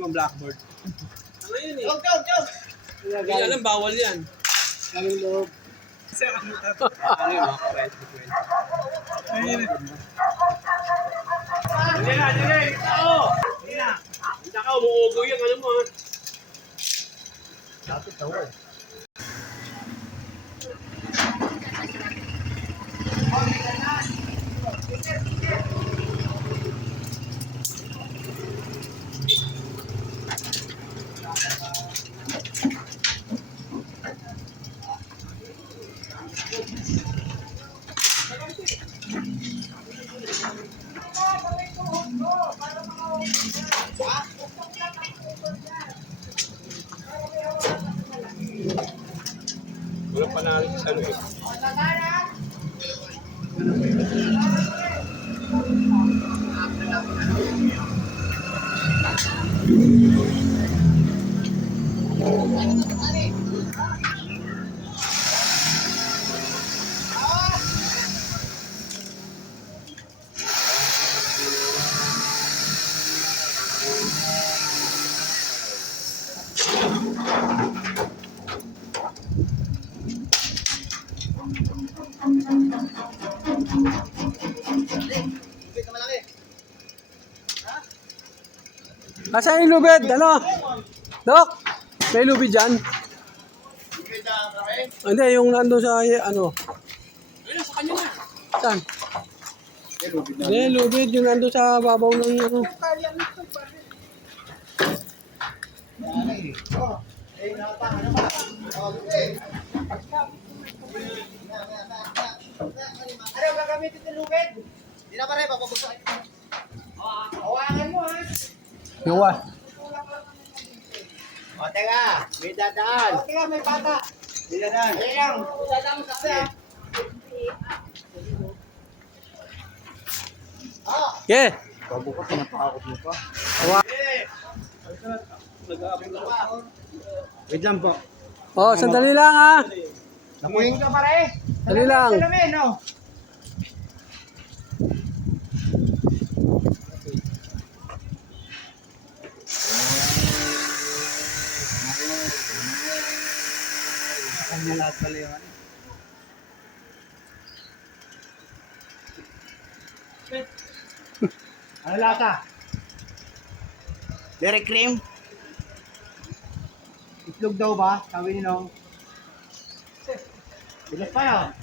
mo blackboard. Ano yun eh? Jog! Hindi alam, bawal yan. Galing loob. Ano yun, mga correct. Ayun. Hindi na! Hindi na! Hindi ka, umuugo yan, ano mo ha? Dapat daw eh. Walang panalig sa ano eh. Asan yung lubid? Ano? Dok? May lubid dyan? Hindi, yung nandun sa ano? Ayun, sa kanya na. Saan? Hindi, lubid. Yung nandun sa babaw ng ano. Ano gagamitin ng lubid? Hindi na pare, papabusan. Hawakan mo ha. Yung wa. O teka, may dadaan. O teka, may bata. May dadaan. Ayun lang, dadaan mo sa kaya. Okay. Bago ka, pinapakakot mo pa. Wait lang po. Oh, sandali lang ha. Nakuhin ka pare. Dali lang. Salamin, no? Kanya lahat pala yung ano. Ano lata? Dairy cream? Itlog daw ba? Sabi ni Nong. Bilas pa yun.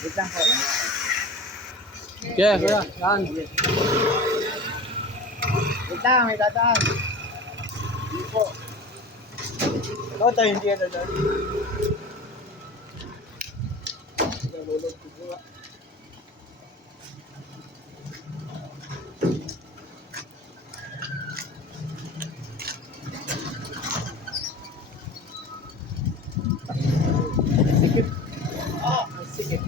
Wait lang po. Okay, kuya. Yan. Wait lang, may dadaan. Hindi po. Ito tayo hindi yan dadaan. Nalulog ko po. Sikip. Ah, sikip.